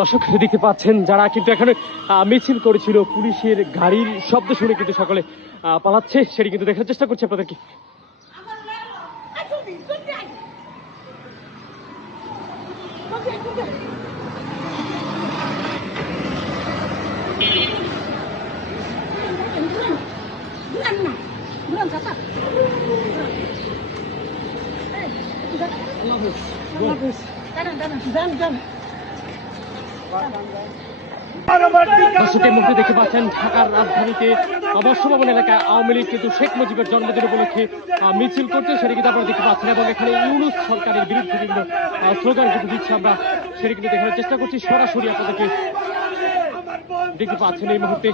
দর্শক দেখতে পাচ্ছেন যারা কিন্তু এখানে মিছিল করেছিল, পুলিশের গাড়ির শব্দ শুনে কিন্তু সকলে পালাচ্ছে, সেটি কিন্তু দেখার চেষ্টা করছি আপনাদেরকে। দর্শকের মধ্যে দেখতে পাচ্ছেন ঢাকার রাজধানীতে বর্ষভবন এলাকায় আওয়ামী লীগ কিন্তু শেখ মুজিবের জন্মদিন উপলক্ষে মিছিল করছে, সেটি কিন্তু আপনারা দেখতে পাচ্ছেন এবং এখানে ইউনূস সরকারের বিরুদ্ধে বিভিন্ন স্লোগান কিন্তু দিচ্ছে। আমরা সেটি কিন্তু দেখার চেষ্টা করছি, সরাসরি আপনাদেরকে দেখতে পাচ্ছেন এই মুহূর্তে।